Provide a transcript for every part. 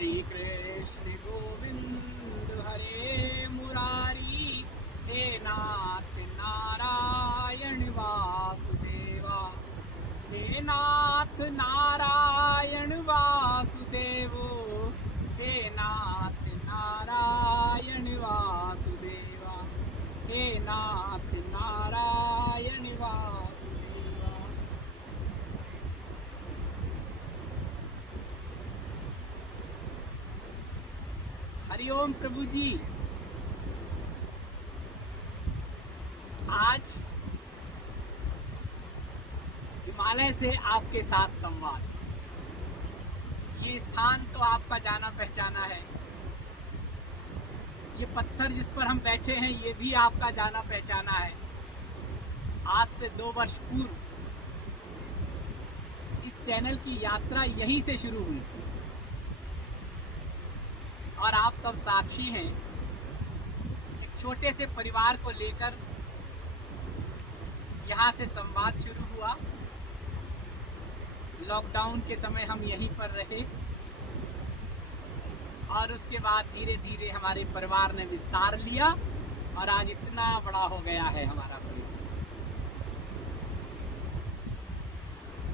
श्री कृष्ण गोविंद हरे मुरारी, हे नाथ नारायण वासुदेवा, हे नाथ नारायण वासुदेवो, हे नाथ नारायण वासुदेवा, हे नाथ नारायण वासुदेवा। हरिओम प्रभु जी। आज हिमालय से आपके साथ संवाद। ये स्थान तो आपका जाना पहचाना है, ये पत्थर जिस पर हम बैठे हैं ये भी आपका जाना पहचाना है। आज से 2 वर्ष पूर्व इस चैनल की यात्रा यहीं से शुरू हुई थी और आप सब साक्षी हैं। एक छोटे से परिवार को लेकर यहाँ से संवाद शुरू हुआ। लॉकडाउन के समय हम यहीं पर रहे और उसके बाद धीरे धीरे हमारे परिवार ने विस्तार लिया और आज इतना बड़ा हो गया है हमारा परिवार।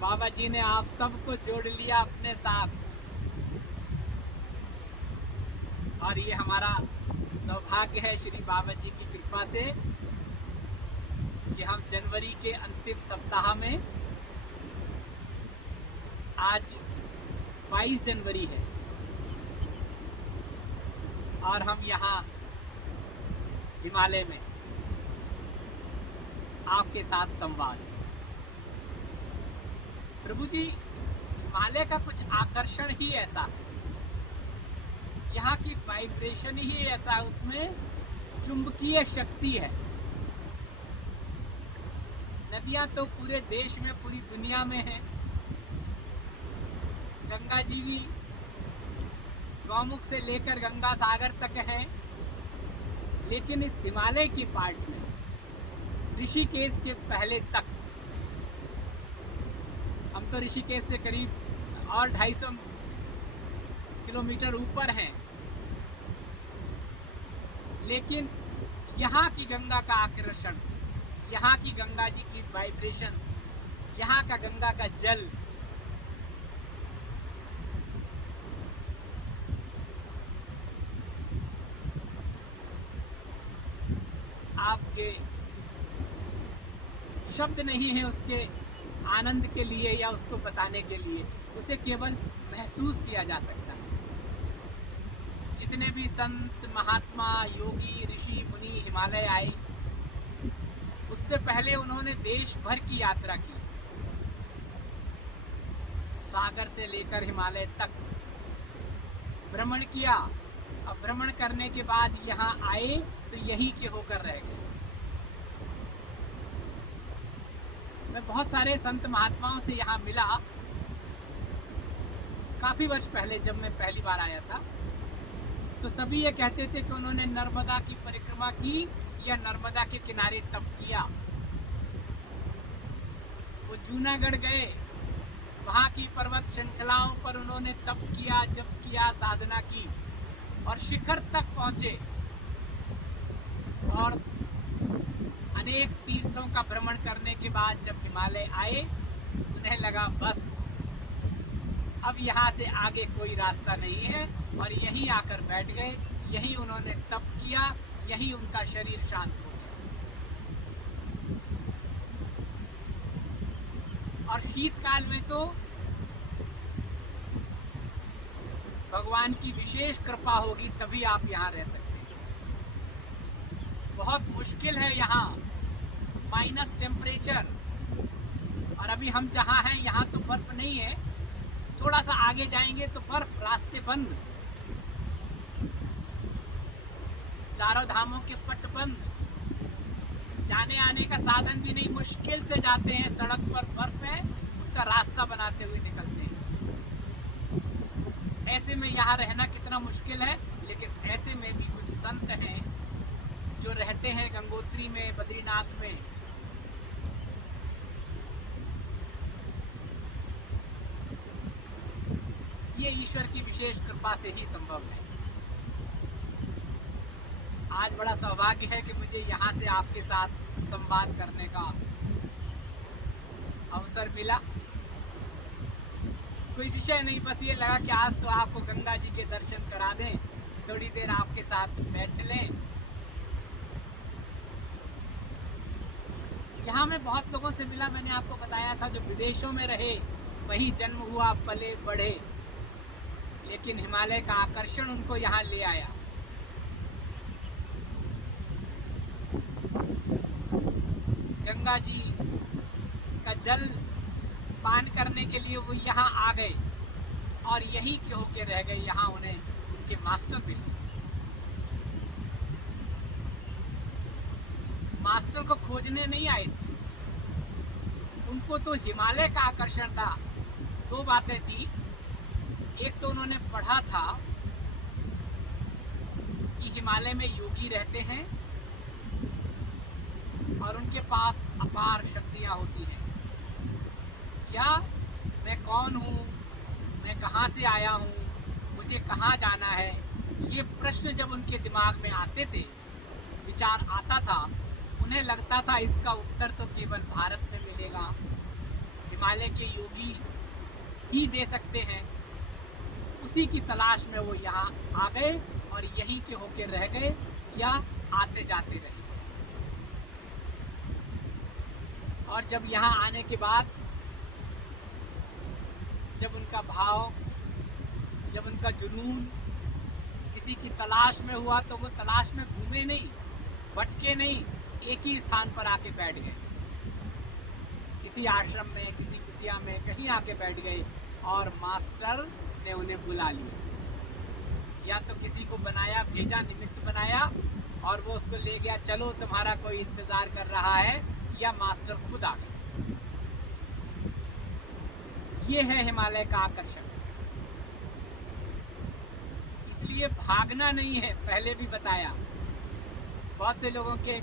बाबा जी ने आप सबको जोड़ लिया अपने साथ और ये हमारा सौभाग्य है श्री बाबा जी की कृपा से कि हम जनवरी के अंतिम सप्ताह में, आज 22 जनवरी है और हम यहाँ हिमालय में आपके साथ संवाद। प्रभु जी, हिमालय का कुछ आकर्षण ही ऐसा है, यहाँ की वाइब्रेशन ही ऐसा है, उसमें चुंबकीय शक्ति है। नदियाँ तो पूरे देश में, पूरी दुनिया में हैं। गंगा जी भी गौमुख से लेकर गंगा सागर तक है, लेकिन इस हिमालय की पार्ट में ऋषिकेश के पहले तक, हम तो ऋषिकेश से करीब और 250 किलोमीटर ऊपर हैं, लेकिन यहाँ की गंगा का आकर्षण, यहाँ की गंगा जी की वाइब्रेशन, यहाँ का गंगा का जल आपके शब्द नहीं है उसके आनंद के लिए या उसको बताने के लिए, उसे केवल महसूस किया जा सकता है। जितने भी संत महात्मा योगी ऋषि मुनि हिमालय आए, उससे पहले उन्होंने देश भर की यात्रा की, सागर से लेकर हिमालय तक भ्रमण किया। अब भ्रमण करने के बाद यहाँ आए तो यहीं के होकर रह गए। मैं बहुत सारे संत महात्माओं से यहाँ मिला काफ़ी वर्ष पहले, जब मैं पहली बार आया था, तो सभी ये कहते थे कि उन्होंने नर्मदा की परिक्रमा की या नर्मदा के किनारे तप किया। वो जूनागढ़ गए, वहाँ की पर्वत श्रृंखलाओं पर उन्होंने तप किया, जप किया, साधना की और शिखर तक पहुँचे और अनेक तीर्थों का भ्रमण करने के बाद जब हिमालय आए, उन्हें लगा बस अब यहाँ से आगे कोई रास्ता नहीं है, और यहीं आकर बैठ गए। यहीं उन्होंने तप किया, यहीं उनका शरीर शांत हो गया। और शीतकाल में तो भगवान की विशेष कृपा होगी, तभी आप यहाँ रह सकते हैं। बहुत मुश्किल है यहाँ, माइनस टेम्परेचर, और अभी हम जहाँ हैं यहाँ तो बर्फ नहीं है, थोड़ा सा आगे जाएंगे तो बर्फ, रास्ते बंद, चारों धामों के पट बंद, जाने आने का साधन भी नहीं, मुश्किल से जाते हैं, सड़क पर बर्फ है, उसका रास्ता बनाते हुए निकलते हैं। ऐसे में यहाँ रहना कितना मुश्किल है, लेकिन ऐसे में भी कुछ संत हैं जो रहते हैं गंगोत्री में, बद्रीनाथ में। ये ईश्वर की विशेष कृपा से ही संभव है। आज बड़ा सौभाग्य है कि मुझे यहाँ से आपके साथ संवाद करने का अवसर मिला। कोई विषय नहीं, बस ये लगा कि आज तो आपको गंगा जी के दर्शन करा दें, थोड़ी देर आपके साथ बैठ लें। यहाँ मैं बहुत लोगों से मिला, मैंने आपको बताया था, जो विदेशों में रहे, वहीं जन्म हुआ, पले बढ़े, लेकिन हिमालय का आकर्षण उनको यहाँ ले आया। गंगा जी का जल पान करने के लिए वो यहाँ आ गए और यहीं के होके रह गए। यहाँ उन्हें उनके मास्टर मिले। मास्टर को खोजने नहीं आए थे, उनको तो हिमालय का आकर्षण था। दो बातें थी, एक तो उन्होंने पढ़ा था कि हिमालय में योगी रहते हैं और उनके पास अपार शक्तियाँ होती हैं। क्या मैं कौन हूँ, मैं कहाँ से आया हूँ, मुझे कहाँ जाना है, ये प्रश्न जब उनके दिमाग में आते थे, विचार आता था, उन्हें लगता था इसका उत्तर तो केवल भारत में मिलेगा, हिमालय के योगी ही दे सकते हैं। उसी की तलाश में वो यहाँ आ गए और यहीं के होके रह गए या आते जाते रहे। और जब यहाँ आने के बाद जब उनका भाव, जब उनका जुनून किसी की तलाश में हुआ, तो वो तलाश में घूमे नहीं, भटके नहीं, एक ही स्थान पर आके बैठ गए। किसी आश्रम में, किसी कुटिया में कहीं आके बैठ गए और मास्टर ने उन्हें बुला लिया। या तो किसी को बनाया, भेजा, निमित्त बनाया और वो उसको ले गया, चलो तुम्हारा कोई इंतज़ार कर रहा है, या मास्टर खुद आ गए। ये है हिमालय का आकर्षण। इसलिए भागना नहीं है, पहले भी बताया। बहुत से लोगों के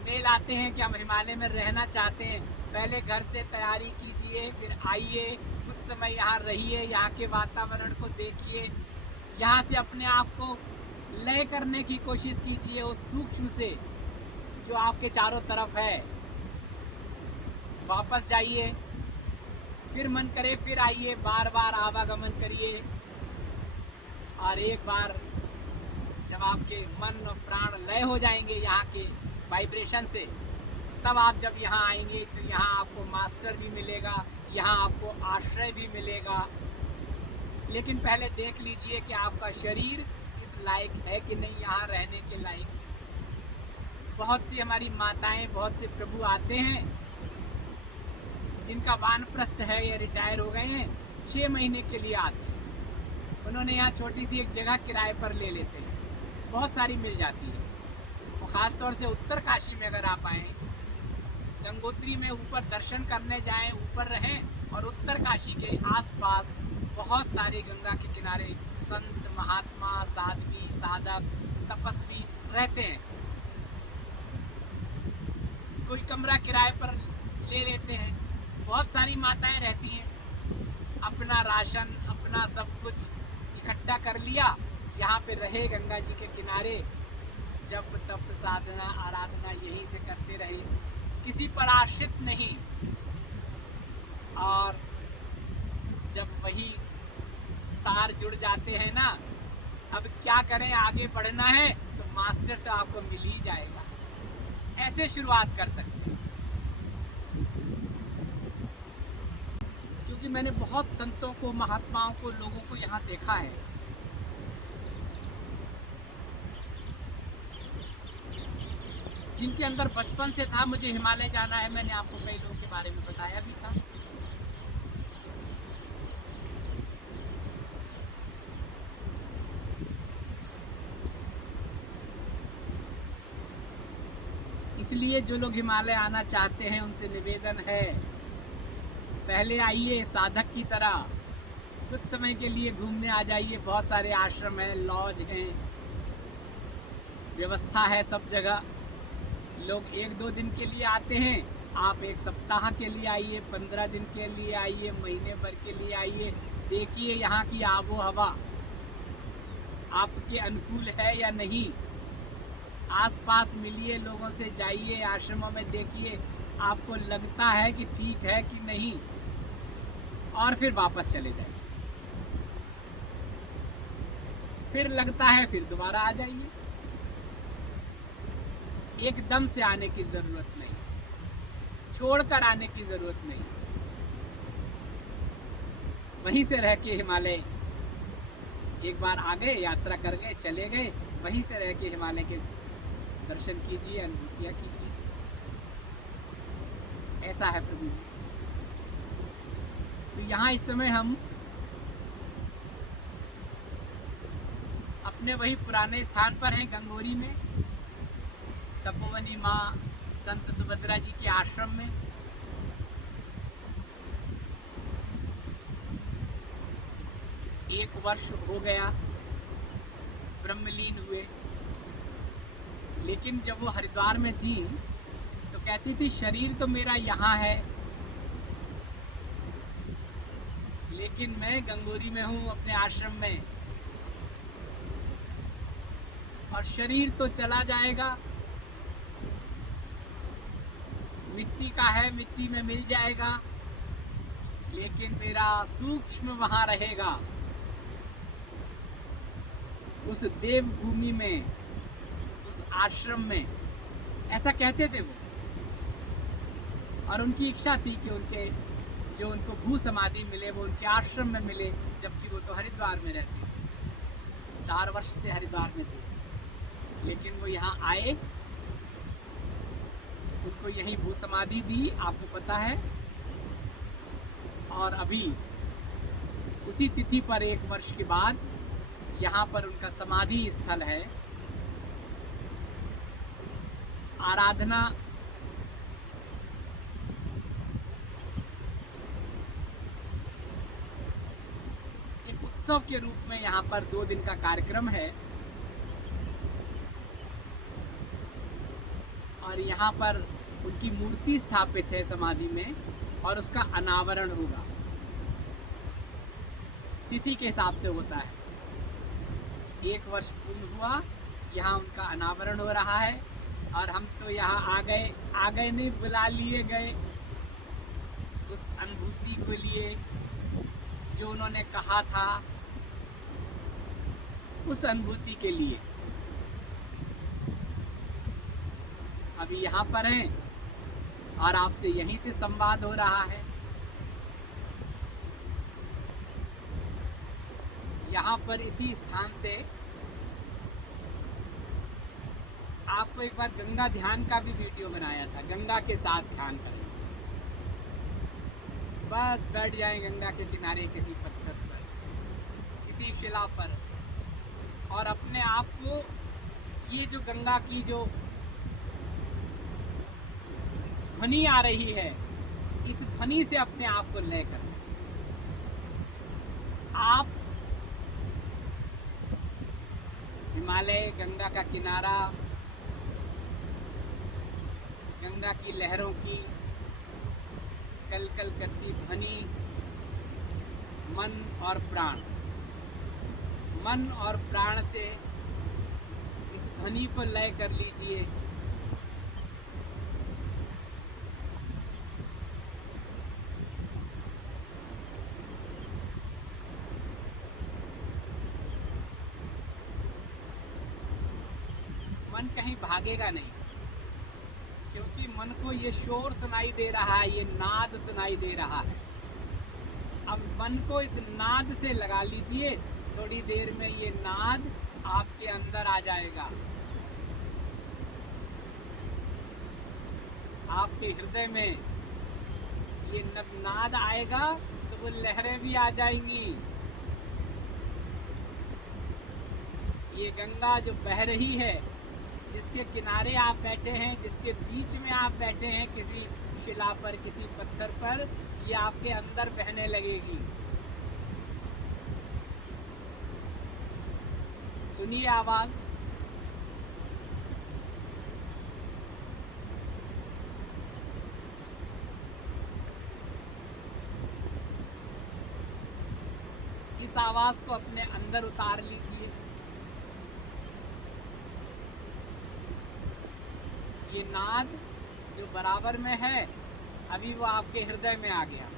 मेल आते हैं कि हम हिमालय में रहना चाहते हैं, पहले घर से तैयारी कीजिए, फिर आइए, कुछ समय यहाँ रहिए, यहाँ के वातावरण को देखिए, यहाँ से अपने आप को लय करने की कोशिश कीजिए उस सूक्ष्म से जो आपके चारों तरफ है। वापस जाइए, फिर मन करे फिर आइए, बार बार आवागमन करिए। और एक बार जब आपके मन और प्राण लय हो जाएंगे यहाँ के वाइब्रेशन से, तब आप जब यहाँ आएंगे तो यहाँ आपको मास्टर भी मिलेगा, यहाँ आपको आश्रय भी मिलेगा। लेकिन पहले देख लीजिए कि आपका शरीर इस लायक है कि नहीं यहाँ रहने के लायक। बहुत सी हमारी माताएं, बहुत से प्रभु आते हैं जिनका वानप्रस्थ है या रिटायर हो गए हैं, 6 महीने के लिए आते हैं। उन्होंने यहाँ छोटी सी एक जगह किराए पर ले लेते हैं, बहुत सारी मिल जाती है। और ख़ास तौर से उत्तर काशी में अगर आप आएँ, गंगोत्री में ऊपर दर्शन करने जाएं, ऊपर रहें, और उत्तर काशी के आसपास बहुत सारे गंगा के किनारे संत, महात्मा, साध्वी, साधक, तपस्वी रहते हैं। कोई कमरा किराए पर ले लेते हैं, बहुत सारी माताएं रहती हैं, अपना राशन, अपना सब कुछ इकट्ठा कर लिया, यहाँ पे रहे गंगा जी के किनारे, जप तप साधना आराधना यहीं से करते रहे, किसी पर आश्रित नहीं। और जब वही तार जुड़ जाते हैं ना, अब क्या करें, आगे बढ़ना है तो मास्टर तो आपको मिल ही जाएगा। ऐसे शुरुआत कर सकते हैं। क्योंकि मैंने बहुत संतों को, महात्माओं को, लोगों को यहाँ देखा है, जिनके अंदर बचपन से था मुझे हिमालय जाना है। मैंने आपको कई लोगों के बारे में बताया भी था। इसलिए जो लोग हिमालय आना चाहते हैं उनसे निवेदन है, पहले आइए साधक की तरह, कुछ समय के लिए घूमने आ जाइए। बहुत सारे आश्रम हैं, लॉज हैं, व्यवस्था है सब जगह। लोग 1-2 दिन के लिए आते हैं, आप 1 सप्ताह के लिए आइए, 15 दिन के लिए आइए, महीने भर के लिए आइए, देखिए यहाँ की आबो हवा आपके अनुकूल है या नहीं। आसपास मिलिए लोगों से, जाइए आश्रमों में, देखिए आपको लगता है कि ठीक है कि नहीं, और फिर वापस चले जाइए। फिर लगता है फिर दोबारा आ जाइए। एकदम से आने की ज़रूरत नहीं, छोड़कर आने की ज़रूरत नहीं। वहीं से रह के हिमालय, एक बार आ गए, यात्रा कर गए, चले गए, वहीं से रह के हिमालय के दर्शन कीजिए, अनुभूतियाँ कीजिए। ऐसा है प्रभु जी। तो यहाँ इस समय हम अपने वही पुराने स्थान पर हैं, गंगोरी में, तपोवनी माँ संत सुभद्रा जी के आश्रम में। एक वर्ष हो गया ब्रह्मलीन हुए, लेकिन जब वो हरिद्वार में थी तो कहती थी शरीर तो मेरा यहाँ है, लेकिन मैं गंगोरी में हूँ अपने आश्रम में, और शरीर तो चला जाएगा, मिट्टी का है, मिट्टी में मिल जाएगा, लेकिन मेरा सूक्ष्म वहाँ रहेगा, उस देवभूमि में, उस आश्रम में। ऐसा कहते थे वो, और उनकी इच्छा थी कि उनके जो उनको भू समाधि मिले वो उनके आश्रम में मिले, जबकि वो तो हरिद्वार में रहते थे, 4 वर्ष से हरिद्वार में थे। लेकिन वो यहाँ आए, उनको यहीं भू समाधि दी, आपको पता है। और अभी उसी तिथि पर 1 वर्ष के बाद यहाँ पर उनका समाधि स्थल है। आराधना एक उत्सव के रूप में यहाँ पर 2 दिन का कार्यक्रम है, और यहाँ पर उनकी मूर्ति स्थापित है समाधि में, और उसका अनावरण होगा। तिथि के हिसाब से होता है। 1 वर्ष पूर्ण हुआ, यहाँ उनका अनावरण हो रहा है, और हम तो यहाँ आ गए नहीं, बुला लिए गए उस अनुभूति के लिए जो उन्होंने कहा था, उस अनुभूति के लिए। अभी यहाँ पर हैं और आपसे यहीं से संवाद हो रहा है। यहाँ पर इसी स्थान से आपको एक बार गंगा ध्यान का भी वीडियो बनाया था, गंगा के साथ ध्यान करें। बस बैठ जाएं गंगा के किनारे किसी पत्थर पर, किसी शिला पर, और अपने आप को ये जो गंगा की जो ध्वनि आ रही है, इस ध्वनि से अपने आप को लय करें। आप हिमालय, गंगा का किनारा, गंगा की लहरों की कल कल करती ध्वनि, मन और प्राण से इस ध्वनि को लय कर लीजिए। मन कहीं भागेगा नहीं, क्योंकि मन को ये शोर सुनाई दे रहा है, ये नाद सुनाई दे रहा है। अब मन को इस नाद से लगा लीजिए, थोड़ी देर में ये नाद आपके अंदर आ जाएगा। आपके हृदय में ये नाद आएगा तो वो लहरें भी आ जाएंगी। ये गंगा जो बह रही है, जिसके किनारे आप बैठे हैं, जिसके बीच में आप बैठे हैं, किसी शिला पर, किसी पत्थर पर, ये आपके अंदर बहने लगेगी। सुनिए आवाज। श्वास को अपने अंदर उतार लीजिए। ये नाद जो बराबर में है, अभी वो आपके हृदय में आ गया।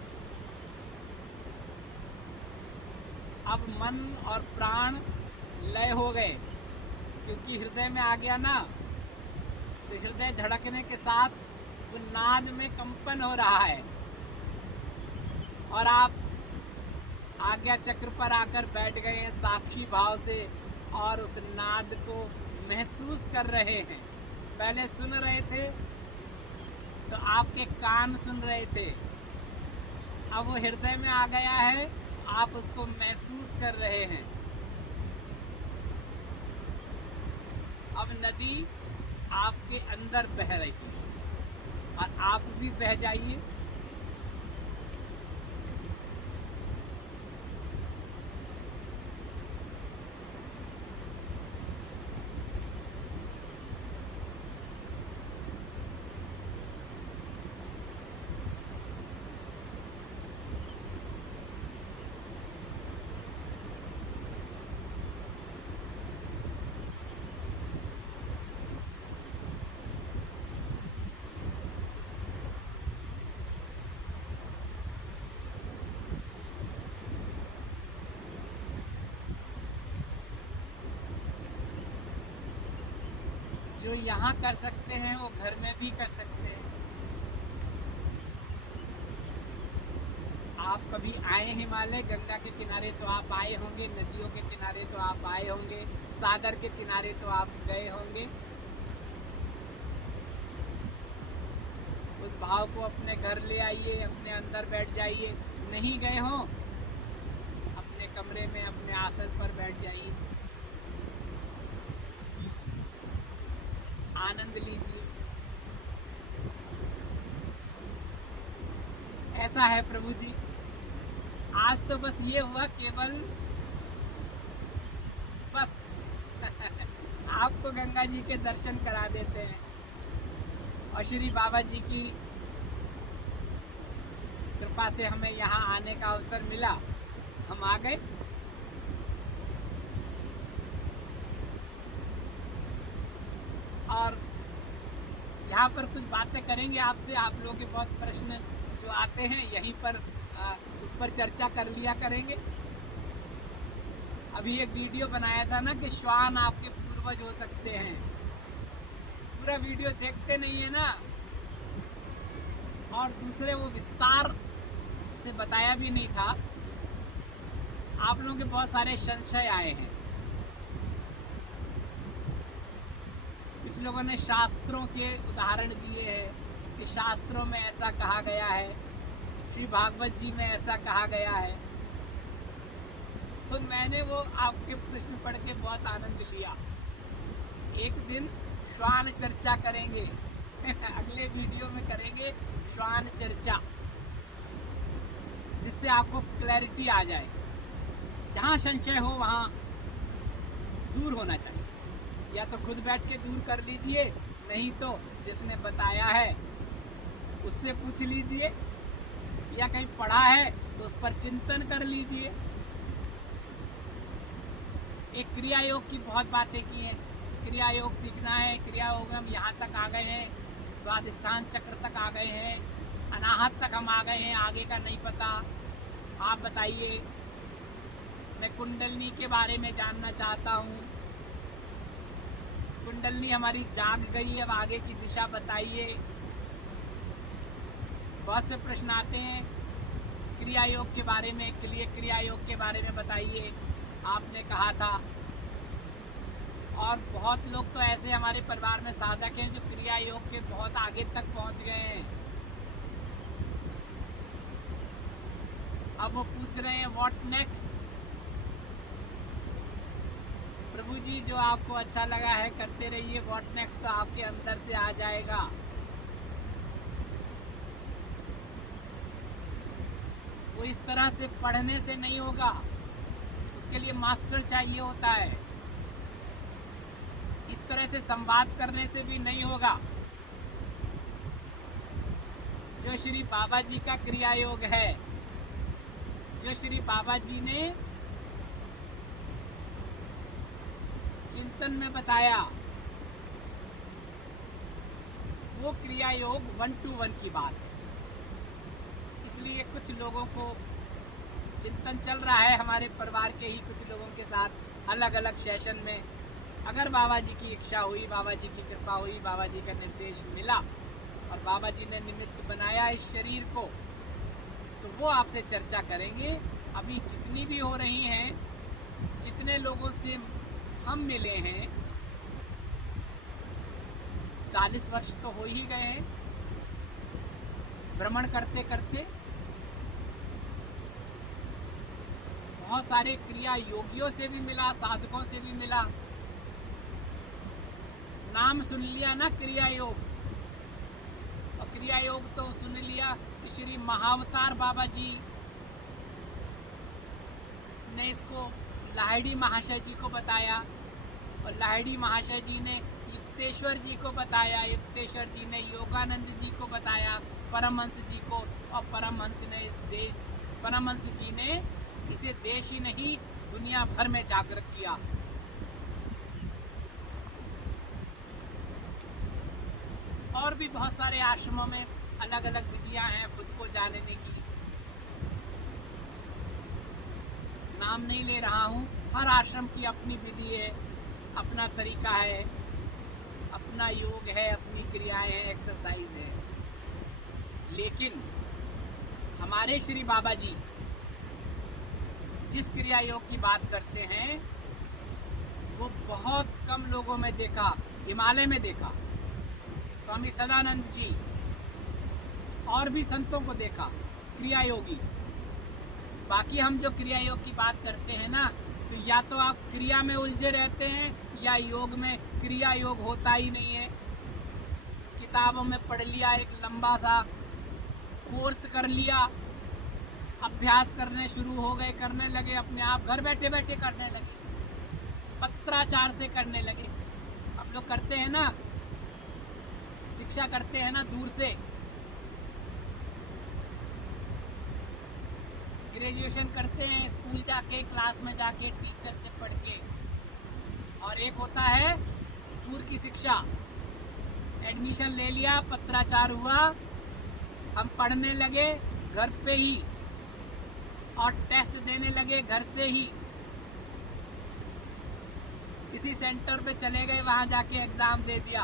अब मन और प्राण लय हो गए, क्योंकि हृदय में आ गया ना, तो हृदय धड़कने के साथ वो नाद में कंपन हो रहा है और आप आज्ञा चक्र पर आकर बैठ गए हैं साक्षी भाव से और उस नाद को महसूस कर रहे हैं। पहले सुन रहे थे तो आपके कान सुन रहे थे, अब वो हृदय में आ गया है, आप उसको महसूस कर रहे हैं। अब नदी आपके अंदर बह रही है और आप भी बह जाइए। जो यहाँ कर सकते हैं वो घर में भी कर सकते हैं। आप कभी आए हिमालय, गंगा के किनारे तो आप आए होंगे, नदियों के किनारे तो आप आए होंगे, सागर के किनारे तो आप गए होंगे। उस भाव को अपने घर ले आइए, अपने अंदर बैठ जाइए। नहीं गए हो, अपने कमरे में अपने आसन पर बैठ जाइए, आनंद लीजिए। ऐसा है प्रभु जी, आज तो बस ये हुआ, केवल बस आपको गंगा जी के दर्शन करा देते हैं और श्री बाबा जी की कृपा से हमें यहाँ आने का अवसर मिला, हम आ गए। और यहाँ पर कुछ बातें करेंगे आपसे। आप लोगों के बहुत प्रश्न जो आते हैं यहीं पर उस पर चर्चा कर लिया करेंगे। अभी एक वीडियो बनाया था ना कि श्वान आपके पूर्वज हो सकते हैं, पूरा वीडियो देखते नहीं है ना, और दूसरे वो विस्तार से बताया भी नहीं था। आप लोगों के बहुत सारे संशय आए हैं। कुछ लोगों ने शास्त्रों के उदाहरण दिए हैं कि शास्त्रों में ऐसा कहा गया है, श्री भागवत जी में ऐसा कहा गया है। तो मैंने वो आपके प्रश्न पढ़ के बहुत आनंद लिया। एक दिन श्वान चर्चा करेंगे अगले वीडियो में करेंगे श्वान चर्चा, जिससे आपको क्लैरिटी आ जाए। जहाँ संशय हो वहाँ दूर होना चाहिए, या तो खुद बैठ के दूर कर लीजिए, नहीं तो जिसने बताया है उससे पूछ लीजिए, या कहीं पढ़ा है तो उस पर चिंतन कर लीजिए। एक क्रिया योग की बहुत बातें की हैं, क्रिया योग सीखना है। क्रिया योग में हम यहाँ तक आ गए हैं, स्वाधिष्ठान चक्र तक आ गए हैं, अनाहत तक हम आ गए हैं, आगे का नहीं पता। आप बताइए, मैं कुंडलनी के बारे में जानना चाहता हूँ। कुंडलनी हमारी जाग गई, अब आगे की दिशा बताइए। बहुत से प्रश्न आते हैं क्रिया योग के बारे में, क्रिया योग के बारे में बताइए, आपने कहा था। और बहुत लोग तो ऐसे हमारे परिवार में साधक हैं जो क्रिया योग के बहुत आगे तक पहुंच गए हैं। अब वो पूछ रहे हैं व्हाट नेक्स्ट। प्रभु जी, जो आपको अच्छा लगा है करते रहिए, व्हाट नेक्स्ट तो आपके अंदर से आ जाएगा। वो इस तरह से पढ़ने से नहीं होगा, उसके लिए मास्टर चाहिए होता है। इस तरह से संवाद करने से भी नहीं होगा। जो श्री बाबा जी का क्रिया योग है, जो श्री बाबा जी ने कीर्तन में बताया वो क्रिया योग 1 to 1 की बात है। इसलिए कुछ लोगों को चिंतन चल रहा है, हमारे परिवार के ही कुछ लोगों के साथ अलग अलग सेशन में। अगर बाबा जी की इच्छा हुई, बाबा जी की कृपा हुई, बाबा जी का निर्देश मिला और बाबा जी ने निमित्त बनाया इस शरीर को, तो वो आपसे चर्चा करेंगे। अभी जितनी भी हो रही हैं, जितने लोगों से हम मिले हैं, 40 वर्ष तो हो ही गए हैं भ्रमण करते करते। बहुत सारे क्रिया योगियों से भी मिला, साधकों से भी मिला। नाम सुन लिया ना क्रिया योग, और क्रिया योग तो सुन लिया कि श्री महाअवतार बाबा जी ने इसको लाहिड़ी महाशय जी को बताया, और लाहिड़ी महाशय जी ने युक्तेश्वर जी को बताया, युक्तेश्वर जी ने योगानंद जी को बताया, परमहंस जी को, और परमहंस जी ने इसे देश ही नहीं दुनिया भर में जागृत किया। और भी बहुत सारे आश्रमों में अलग अलग विधियां हैं खुद को जानने की, नाम नहीं ले रहा हूँ। हर आश्रम की अपनी विधि है, अपना तरीका है, अपना योग है, अपनी क्रियाएं हैं, एक्सरसाइज है। लेकिन हमारे श्री बाबा जी जिस क्रिया योग की बात करते हैं वो बहुत कम लोगों में देखा, हिमालय में देखा, स्वामी सदानंद जी और भी संतों को देखा क्रिया योगी। बाकी हम जो क्रिया योग की बात करते हैं ना, तो या तो आप क्रिया में उलझे रहते हैं या योग में क्रिया योग होता ही नहीं है। किताबों में पढ़ लिया, एक लंबा सा कोर्स कर लिया, अभ्यास करने शुरू हो गए, करने लगे, अपने आप घर बैठे बैठे करने लगे, पत्राचार से करने लगे। आप लोग करते हैं ना, शिक्षा करते हैं ना दूर से, ग्रेजुएशन करते हैं स्कूल जाके, क्लास में जाके, टीचर से पढ़ के। और एक होता है दूर की शिक्षा, एडमिशन ले लिया, पत्राचार हुआ, हम पढ़ने लगे घर पे ही और टेस्ट देने लगे घर से ही। किसी सेंटर पे चले गए, वहां जाके एग्जाम दे दिया,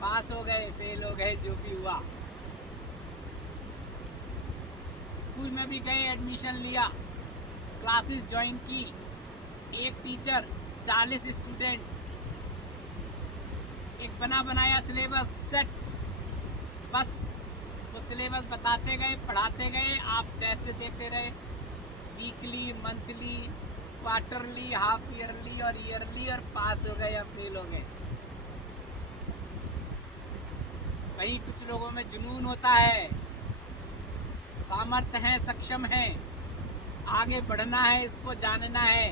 पास हो गए, फेल हो गए, जो भी हुआ। स्कूल में भी गए, एडमिशन लिया, क्लासेस ज्वाइन की, एक टीचर 40 स्टूडेंट, एक बना बनाया सिलेबस सेट, बस वो सिलेबस बताते गए, पढ़ाते गए, आप टेस्ट देते रहे, weekly, monthly, quarterly, half yearly और ईयरली, और पास हो गए या फेल हो गए। वही कुछ लोगों में जुनून होता है, सामर्थ्य है, सक्षम है, आगे बढ़ना है, इसको जानना है,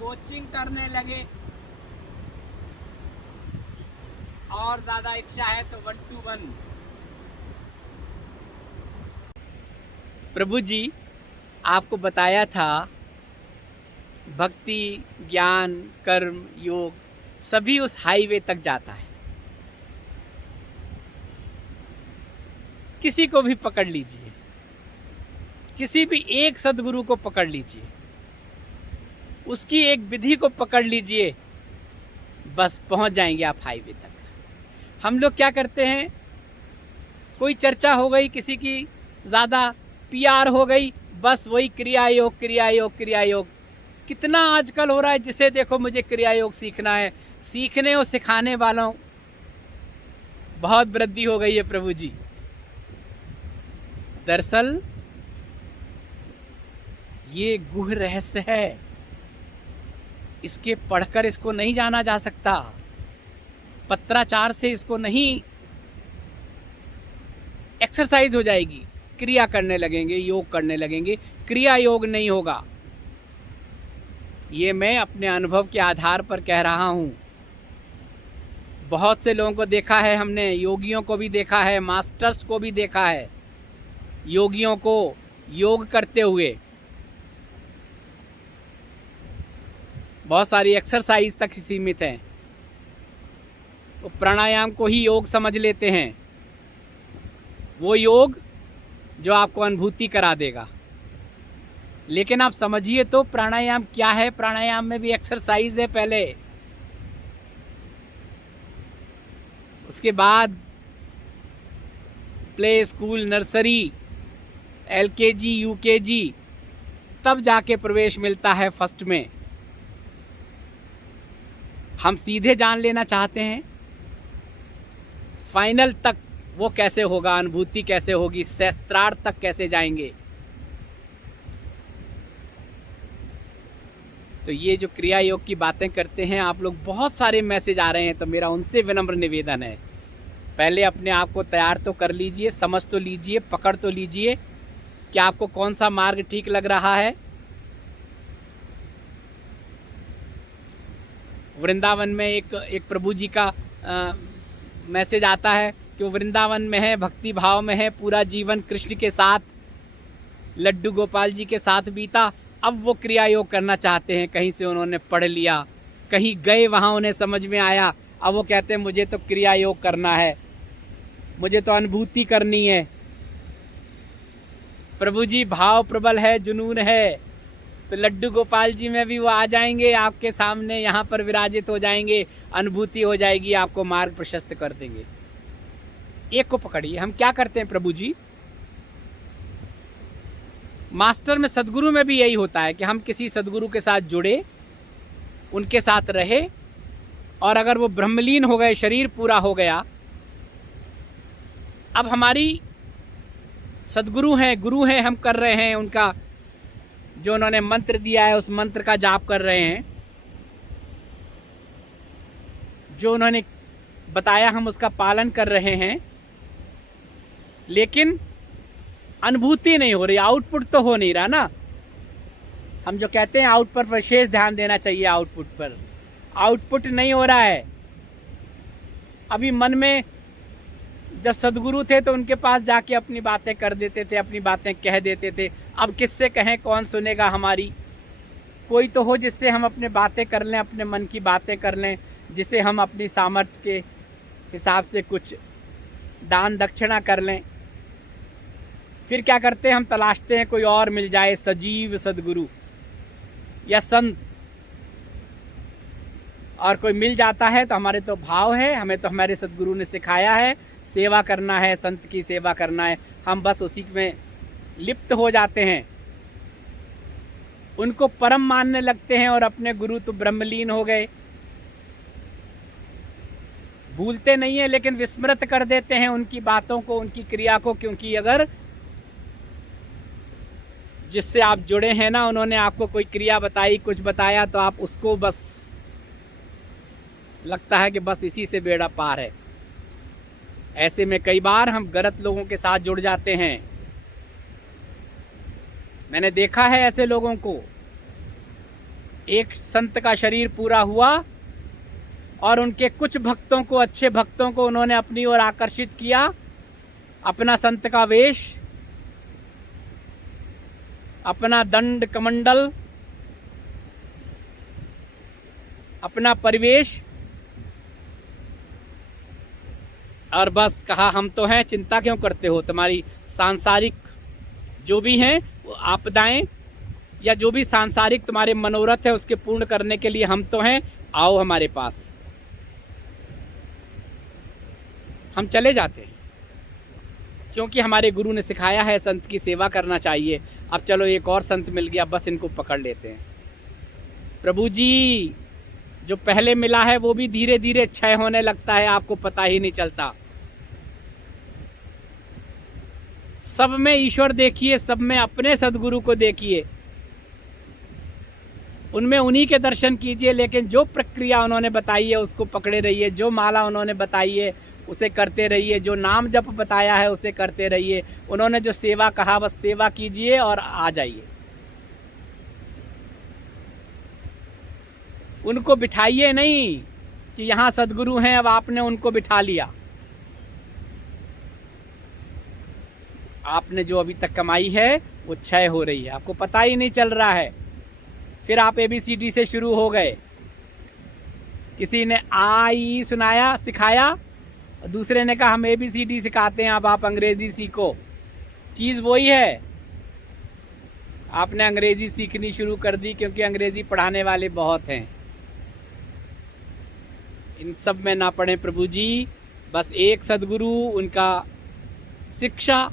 कोचिंग करने लगे, और ज़्यादा इच्छा है तो 1 to 1। प्रभु जी आपको बताया था भक्ति, ज्ञान, कर्म, योग सभी उस हाईवे तक जाता है। किसी को भी पकड़ लीजिए, किसी भी एक सद्गुरु को पकड़ लीजिए, उसकी एक विधि को पकड़ लीजिए, बस पहुंच जाएंगे आप हाईवे तक। हम लोग क्या करते हैं, कोई चर्चा हो गई, किसी की ज़्यादा PR हो गई, बस वही क्रिया योग, क्रिया योग, क्रिया योग। कितना आजकल हो रहा है, जिसे देखो मुझे क्रिया योग सीखना है। सीखने और सिखाने वालों बहुत वृद्धि हो गई है प्रभु जी। दरअसल ये गुह रहस्य है, इसके पढ़कर इसको नहीं जाना जा सकता, पत्राचार से इसको नहीं एक्सरसाइज हो जाएगी। क्रिया करने लगेंगे, योग करने लगेंगे, क्रिया योग नहीं होगा। ये मैं अपने अनुभव के आधार पर कह रहा हूँ। बहुत से लोगों को देखा है हमने, योगियों को भी देखा है, मास्टर्स को भी देखा है, योगियों को योग करते हुए। बहुत सारी एक्सरसाइज तक सीमित हैं, वो प्राणायाम को ही योग समझ लेते हैं, वो योग जो आपको अनुभूति करा देगा। लेकिन आप समझिए तो प्राणायाम क्या है। प्राणायाम में भी एक्सरसाइज है पहले, उसके बाद play school, nursery, LKG, UKG, तब जाके प्रवेश मिलता है फर्स्ट में। हम सीधे जान लेना चाहते हैं फाइनल तक वो कैसे होगा, अनुभूति कैसे होगी, शास्त्रार्थ तक कैसे जाएंगे। तो ये जो क्रिया योग की बातें करते हैं आप लोग, बहुत सारे मैसेज आ रहे हैं, तो मेरा उनसे विनम्र निवेदन है, पहले अपने आप को तैयार तो कर लीजिए, समझ तो लीजिए, पकड़ तो लीजिए कि आपको कौन सा मार्ग ठीक लग रहा है। वृंदावन में एक प्रभु जी का मैसेज आता है कि वो वृंदावन में है, भक्ति भाव में है, पूरा जीवन कृष्ण के साथ, लड्डू गोपाल जी के साथ बीता। अब वो क्रिया योग करना चाहते हैं, कहीं से उन्होंने पढ़ लिया, कहीं गए, वहाँ उन्हें समझ में आया, अब वो कहते हैं मुझे तो क्रिया योग करना है, मुझे तो अनुभूति करनी है। प्रभु जी भाव प्रबल है, जुनून है, तो लड्डू गोपाल जी में भी वो आ जाएंगे आपके सामने, यहाँ पर विराजित हो जाएंगे, अनुभूति हो जाएगी, आपको मार्ग प्रशस्त कर देंगे। एक को पकड़िए। हम क्या करते हैं प्रभु जी, मास्टर में, सदगुरु में भी यही होता है कि हम किसी सदगुरु के साथ जुड़े, उनके साथ रहे, और अगर वो ब्रह्मलीन हो गए, शरीर पूरा हो गया, अब हमारी सदगुरु हैं, गुरु हैं, हम कर रहे हैं उनका जो उन्होंने मंत्र दिया है, उस मंत्र का जाप कर रहे हैं, जो उन्होंने बताया हम उसका पालन कर रहे हैं, लेकिन अनुभूति नहीं हो रही, आउटपुट तो हो नहीं रहा ना। हम जो कहते हैं आउटपुट पर विशेष ध्यान देना चाहिए, आउटपुट पर, आउटपुट नहीं हो रहा है। अभी मन में जब सदगुरु थे तो उनके पास जाके अपनी बातें कर देते थे, अपनी बातें कह देते थे, अब किससे कहें, कौन सुनेगा हमारी। कोई तो हो जिससे हम अपने बातें कर लें, अपने मन की बातें कर लें, जिसे हम अपनी सामर्थ्य के हिसाब से कुछ दान दक्षिणा कर लें। फिर क्या करते हैं, हम तलाशते हैं कोई और मिल जाए, सजीव सदगुरु या संत, और कोई मिल जाता है तो हमारे तो भाव है, हमें तो हमारे सदगुरु ने सिखाया है, सेवा करना है, संत की सेवा करना है, हम बस उसी में लिप्त हो जाते हैं, उनको परम मानने लगते हैं, और अपने गुरु तो ब्रह्मलीन हो गए। भूलते नहीं है, लेकिन विस्मृत कर देते हैं उनकी बातों को, उनकी क्रिया को, क्योंकि अगर जिससे आप जुड़े हैं ना, उन्होंने आपको कोई क्रिया बताई, कुछ बताया, तो आप उसको बस लगता है कि बस इसी से बेड़ा पार है। ऐसे में कई बार हम गलत लोगों के साथ जुड़ जाते हैं। मैंने देखा है ऐसे लोगों को, एक संत का शरीर पूरा हुआ और उनके कुछ भक्तों को, अच्छे भक्तों को उन्होंने अपनी ओर आकर्षित किया, अपना संत का वेश, अपना दंड कमंडल, अपना परिवेश, और बस कहा हम तो हैं, चिंता क्यों करते हो, तुम्हारी सांसारिक जो भी हैं वो आपदाएं या जो भी सांसारिक तुम्हारे मनोरथ है उसके पूर्ण करने के लिए हम तो हैं, आओ हमारे पास। हम चले जाते हैं क्योंकि हमारे गुरु ने सिखाया है संत की सेवा करना चाहिए। अब चलो एक और संत मिल गया, बस इनको पकड़ लेते हैं। प्रभु जी जो पहले मिला है वो भी धीरे धीरे क्षय होने लगता है, आपको पता ही नहीं चलता। सब में ईश्वर देखिए, सब में अपने सदगुरु को देखिए, उनमें उन्हीं के दर्शन कीजिए, लेकिन जो प्रक्रिया उन्होंने बताई है उसको पकड़े रहिए, जो माला उन्होंने बताई है उसे करते रहिए, जो नाम जप बताया है उसे करते रहिए, उन्होंने जो सेवा कहा बस सेवा कीजिए और आ जाइए। उनको बिठाइए नहीं कि यहाँ सदगुरु हैं अब आपने उनको बिठा लिया। आपने जो अभी तक कमाई है वो क्षय हो रही है, आपको पता ही नहीं चल रहा है। फिर आप ABCD से शुरू हो गए, किसी ने आई सुनाया सिखाया, दूसरे ने कहा हम ABCD सिखाते हैं, अब आप अंग्रेजी सीखो। चीज़ वही है, आपने अंग्रेजी सीखनी शुरू कर दी क्योंकि अंग्रेजी पढ़ाने वाले बहुत हैं। इन सब में ना पढ़ें प्रभु जी, बस एक सद्गुरु, उनका शिक्षा,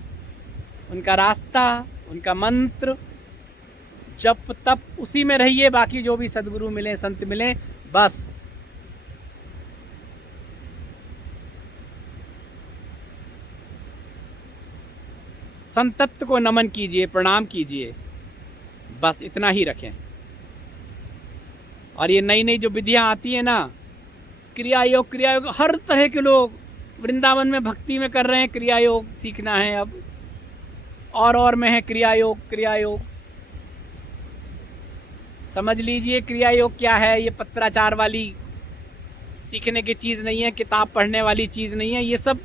उनका रास्ता, उनका मंत्र, जप तप, उसी में रहिए। बाकी जो भी सद्गुरु मिले, संत मिले, बस। संतत्व को नमन कीजिए, प्रणाम कीजिए, बस इतना ही रखें। और ये नई नई जो विधियां आती है ना, क्रिया योग, हर तरह के लोग वृंदावन में भक्ति में कर रहे हैं, क्रिया योग सीखना है अब, और में है क्रिया योग। समझ लीजिए क्रिया योग क्या है। ये पत्राचार वाली सीखने की चीज़ नहीं है, किताब पढ़ने वाली चीज़ नहीं है। ये सब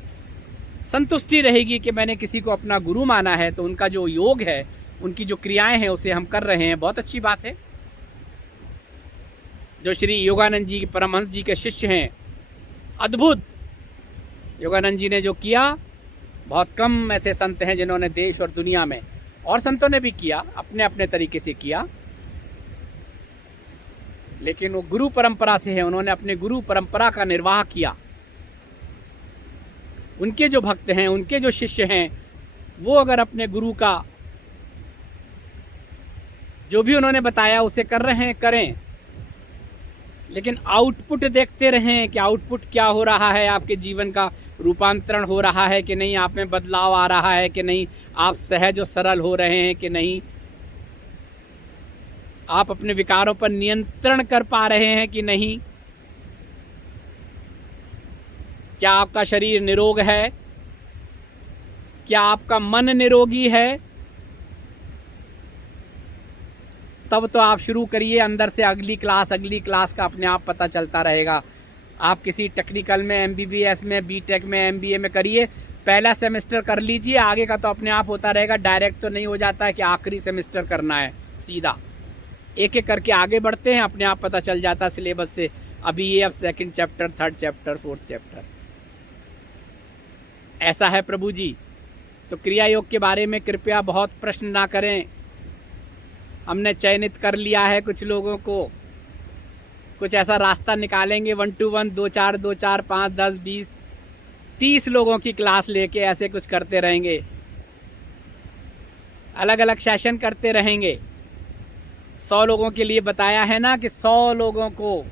संतुष्टि रहेगी कि मैंने किसी को अपना गुरु माना है, तो उनका जो योग है, उनकी जो क्रियाएं हैं, उसे हम कर रहे हैं, बहुत अच्छी बात है। जो श्री योगानंद जी, परमहंस जी के शिष्य हैं, अद्भुत। योगानंद जी ने जो किया, बहुत कम ऐसे संत हैं जिन्होंने देश और दुनिया में, और संतों ने भी किया, अपने अपने तरीके से किया, लेकिन वो गुरु परंपरा से है। उन्होंने अपने गुरु परंपरा का निर्वाह किया। उनके जो भक्त हैं, उनके जो शिष्य हैं, वो अगर अपने गुरु का जो भी उन्होंने बताया उसे कर रहे हैं, करें, लेकिन आउटपुट देखते रहें कि आउटपुट क्या हो रहा है, आपके जीवन का रूपांतरण हो रहा है कि नहीं, आप में बदलाव आ रहा है कि नहीं, आप सहज और सरल हो रहे हैं कि नहीं, आप अपने विकारों पर नियंत्रण कर पा रहे हैं कि नहीं, क्या आपका शरीर निरोग है, क्या आपका मन निरोगी है। तब तो आप शुरू करिए अंदर से, अगली क्लास का अपने आप पता चलता रहेगा। आप किसी टेक्निकल में, MBBS में, BTech में, MBA में करिए, पहला सेमेस्टर कर लीजिए, आगे का तो अपने आप होता रहेगा। डायरेक्ट तो नहीं हो जाता है कि आखिरी सेमेस्टर करना है, सीधा एक एक करके आगे बढ़ते हैं, अपने आप पता चल जाता है सिलेबस से, अभी ये अब 2nd chapter, 3rd chapter, 4th chapter. ऐसा है प्रभु जी। तो क्रिया योग के बारे में कृपया बहुत प्रश्न ना करें। हमने चयनित कर लिया है कुछ लोगों को, कुछ ऐसा रास्ता निकालेंगे 1 to 1, 2-4, 2-4, 5, 10, 20, 30 लोगों की क्लास लेके ऐसे कुछ करते रहेंगे, अलग अलग सेशन करते रहेंगे। 100 लोगों के लिए बताया है ना कि 100 लोगों को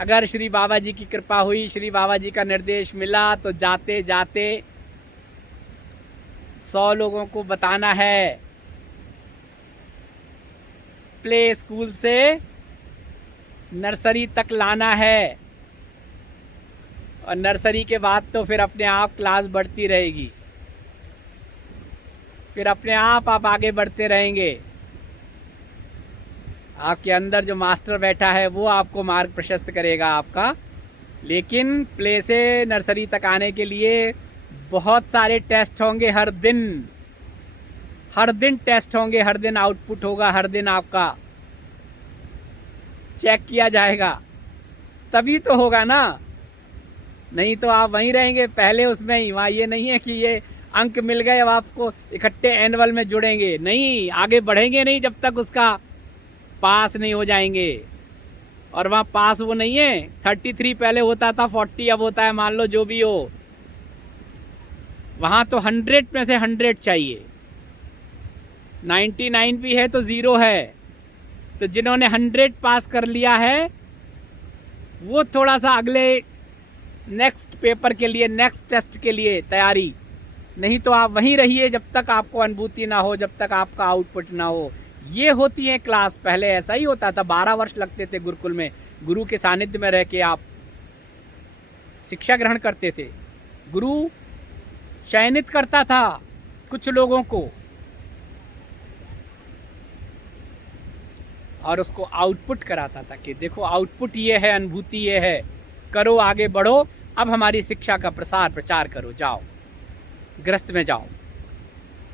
अगर श्री बाबा जी की कृपा हुई, श्री बाबा जी का निर्देश मिला, तो जाते जाते 100 लोगों को बताना है। प्ले स्कूल से नर्सरी तक लाना है, और नर्सरी के बाद तो फिर अपने आप क्लास बढ़ती रहेगी, फिर अपने आप आगे बढ़ते रहेंगे। आपके अंदर जो मास्टर बैठा है वो आपको मार्ग प्रशस्त करेगा आपका। लेकिन प्ले से नर्सरी तक आने के लिए बहुत सारे टेस्ट होंगे, हर दिन टेस्ट होंगे, हर दिन आउटपुट होगा, हर दिन आपका चेक किया जाएगा, तभी तो होगा ना। नहीं तो आप वहीं रहेंगे पहले उसमें ही। वहाँ ये नहीं है कि ये अंक मिल गए अब आपको इकट्ठे एनुअल में जुड़ेंगे, नहीं, आगे बढ़ेंगे नहीं जब तक उसका पास नहीं हो जाएंगे। और वहाँ पास वो नहीं है, 33 पहले होता था, 40 अब होता है, मान लो जो भी हो। वहाँ तो 100 में से 100 चाहिए, 99 भी है तो 0 है। तो जिन्होंने 100 पास कर लिया है वो थोड़ा सा अगले नेक्स्ट पेपर के लिए, नेक्स्ट टेस्ट के लिए तैयारी। नहीं तो आप वहीं रहिए जब तक आपको अनुभूति ना हो, जब तक आपका आउटपुट ना हो। ये होती है क्लास। पहले ऐसा ही होता था, 12 वर्ष लगते थे गुरुकुल में, गुरु के सानिध्य में रह के आप शिक्षा ग्रहण करते थे। गुरु चयनित करता था कुछ लोगों को और उसको आउटपुट कराता था कि देखो आउटपुट ये है, अनुभूति ये है, करो, आगे बढ़ो, अब हमारी शिक्षा का प्रसार प्रचार करो, जाओ गृहस्थ में जाओ,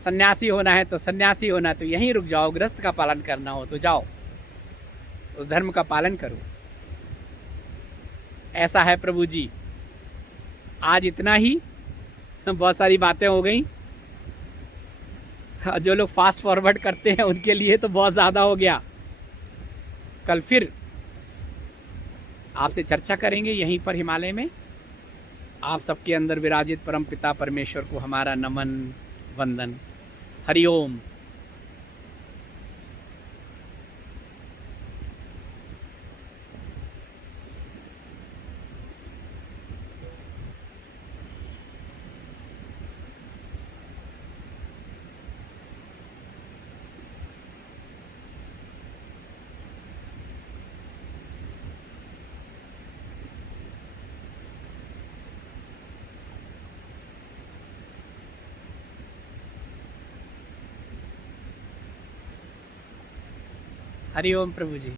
सन्यासी होना है तो सन्यासी होना है तो यहीं रुक जाओ, गृहस्थ का पालन करना हो तो जाओ, उस धर्म का पालन करो। ऐसा है प्रभु जी। आज इतना ही, बहुत सारी बातें हो गई। जो लोग फास्ट फॉरवर्ड करते हैं उनके लिए तो बहुत ज़्यादा हो गया। कल फिर आपसे चर्चा करेंगे यहीं पर हिमालय में। आप सबके अंदर विराजित परम पिता परमेश्वर को हमारा नमन वंदन। हरिओम। हरिओम प्रभु जी।